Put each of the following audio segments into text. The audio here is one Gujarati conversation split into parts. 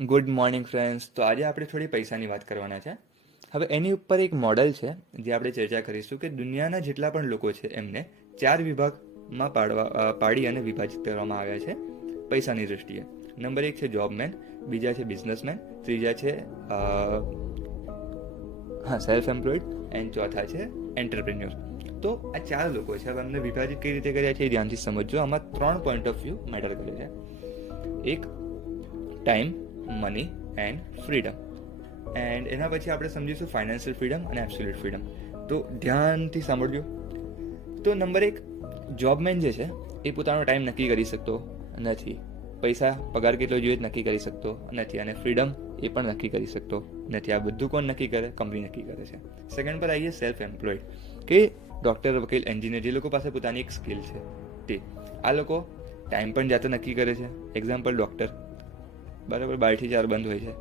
Good morning friends. તો આજે આપણે થોડી પૈસાની વાત કરવાના છે. હવે એની ઉપર એક મોડલ છે જે આપણે ચર્ચા કરીશું કે દુનિયાના જેટલા પણ લોકો છે એમને 4 વિભાગમાં પાડી અને વિભાજિત કરવામાં આવ્યા છે પૈસાની દૃષ્ટિએ. નંબર 1 છે જોબમેન, બીજા છે બિઝનેસમેન, ત્રીજા છે સેલ્ફ એમ્પ્લોયડ એન્ડ ચોથા છે એન્ટરપ્રેન્યોર. તો આ 4 લોકો છે. હવે અમને વિભાજિત કઈ રીતે કર્યા છે એ ધ્યાનથી સમજજો. આમાં 3 પોઈન્ટ ઓફ વ્યૂ મેટર કરે છે. એક time, money and freedom. And એના પછી આપણે સમજીશું ફાઇનાન્શિયલ ફ્રીડમ અને એબ્સોલ્યુટ ફ્રીડમ. તો ધ્યાનથી સાંભળજો. તો નંબર 1, જોબમેન જે છે એ પોતાનો ટાઈમ નક્કી કરી શકતો નથી, પૈસા પગાર કેટલો જોઈએ નક્કી કરી શકતો નથી, અને ફ્રીડમ એ પણ નક્કી કરી શકતો નથી. આ બધું કોણ નક્કી કરે? કંપની નક્કી કરે છે. સેકન્ડ પર આવીએ સેલ્ફ એમ્પ્લોયડ, કે ડૉક્ટર, વકીલ, એન્જિનિયર, જે લોકો પાસે પોતાની એક સ્કિલ છે તે. આ લોકો ટાઈમ પણ જાતે નક્કી કરે છે. એક્ઝામ્પલ ડૉક્ટર, બરાબર, 12 થી 4 બંધ હોય છે.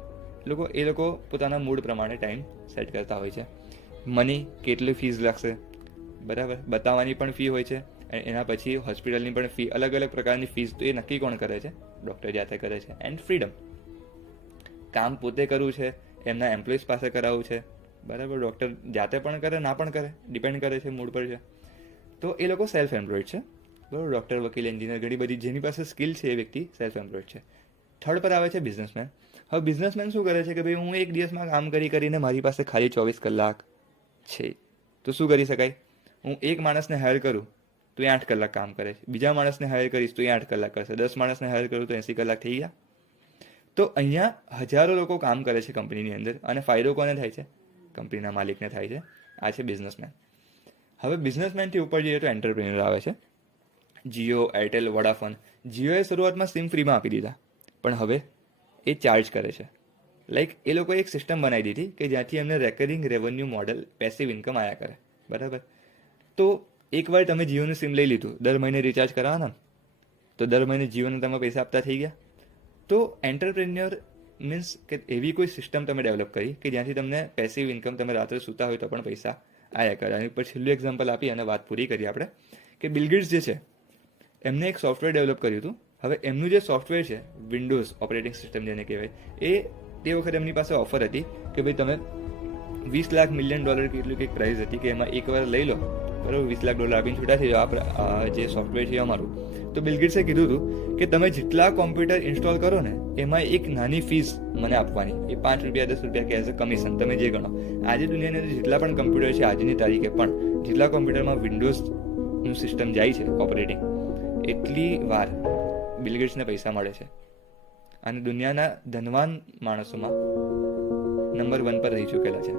એ લોકો પોતાના મૂડ પ્રમાણે ટાઈમ સેટ કરતા હોય છે. મની, કેટલી ફીસ લાગશે, બરાબર, બતાવવાની પણ ફી હોય છે. એના પછી હોસ્પિટલની પણ ફી, અલગ અલગ પ્રકારની ફીસ તો એ નક્કી કોણ કરે છે? ડૉક્ટર જાતે કરે છે. એન્ડ ફ્રીડમ, કામ પોતે કરવું છે, એમના એમ્પ્લોઈઝ પાસે કરાવવું છે, બરાબર. ડૉક્ટર જાતે પણ કરે, ના પણ કરે, ડિપેન્ડ કરે છે, મૂડ પર છે. તો એ લોકો સેલ્ફ એમ્પ્લોયડ છે, બરાબર. ડૉક્ટર, વકીલ, એન્જિનિયર, ઘણી બધી જેની પાસે સ્કિલ છે એ વ્યક્તિ સેલ્ફ એમ્પ્લોયડ છે. થર્ડ પર આવે છે બિઝનેસમેન. હવે બિઝનેસમેન શું કરે છે કે ભાઈ હું એક દિવસમાં કામ કરીને મારી પાસે ખાલી 24 કલાક છે, તો શું કરી શકાય? હું એક માણસને હાયર કરું તો એ 8 કલાક કામ કરે છે, બીજા માણસને હાયર કરીશ તો એ 8 કલાક કરશે, 10 માણસને હાયર કરું તો 80 કલાક થઈ ગયા. તો અહીંયા હજારો લોકો કામ કરે છે કંપનીની અંદર, અને ફાયદો કોને થાય છે? કંપનીના માલિકને થાય છે. આ છે બિઝનેસમેન. હવે બિઝનેસમેનથી ઉપર જઈએ તો એન્ટરપ્રેન્યોર આવે છે. Jio, Airtel, Vodafone. જીઓએ શરૂઆતમાં સિમ ફ્રીમાં આપી દીધા, પણ હવે એ ચાર્જ કરે છે. લાઈક એ લોકોએ એક સિસ્ટમ બનાવી દીધી કે જ્યાંથી એમને રેકરિંગ રેવન્યુ મોડલ, પેસિવ ઇન્કમ આવ્યા કરે, બરાબર. તો એકવાર તમે જીઓનું સિમ લઈ લીધું, દર મહિને રિચાર્જ કરાવવાના, તો દર મહિને જીઓને તમે પૈસા આપતા થઈ ગયા. તો એન્ટરપ્રેન્યોર મીન્સ કે એવી કોઈ સિસ્ટમ તમે ડેવલપ કરી કે જ્યાંથી તમને પેસિવ ઇન્કમ, તમે રાત્રે સૂતા હોય તો પણ પૈસા આવ્યા કરે. આની પર છેલ્લું એક્ઝામ્પલ આપી અને વાત પૂરી કરી આપણે, કે બિલ ગેટ્સ જે છે એમને એક સોફ્ટવેર ડેવલપ કર્યું હતું. હવે એમનું જે સોફ્ટવેર છે, વિન્ડોઝ ઓપરેટિંગ સિસ્ટમ જેને કહેવાય, તે વખતે એમની પાસે ઓફર હતી કે ભાઈ તમે $20 લાખ મિલિયન કેટલું કંઈક પ્રાઇસ હતી, કે એમાં એકવાર લઈ લો, બરાબર, $20 લાખ આપીને છૂટા થઈ જાઓ, આ જે સોફ્ટવેર છે અમારું. તો બિલ ગેટ્સે કીધું હતું કે તમે જેટલા કોમ્પ્યુટર ઇન્સ્ટોલ કરો ને એમાં એક નાની ફીસ મને આપવાની, એ $5, $10 કે એઝ અ કમિશન, તમે જે ગણો. આજે દુનિયાની અંદર જેટલા પણ કમ્પ્યુટર છે આજની તારીખે પણ, જેટલા કોમ્પ્યુટરમાં વિન્ડોઝનું સિસ્ટમ જાય છે ઓપરેટિંગ, એટલી વાર બિલ ગેટ્સને પૈસા મળે છે. અને દુનિયાના ધનવાન માણસોમાં નંબર 1 પર રહી ચૂકેલા છે.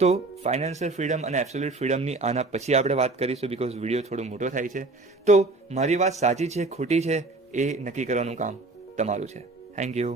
તો ફાઇનાન્શિયલ ફ્રીડમ અને એબ્સોલ્યુટ ફ્રીડમની આના પછી આપણે વાત કરીશું, બિકોઝ વિડીયો થોડો મોટો થાય છે. તો મારી વાત સાચી છે, ખોટી છે, એ નક્કી કરવાનું કામ તમારું છે. Thank you.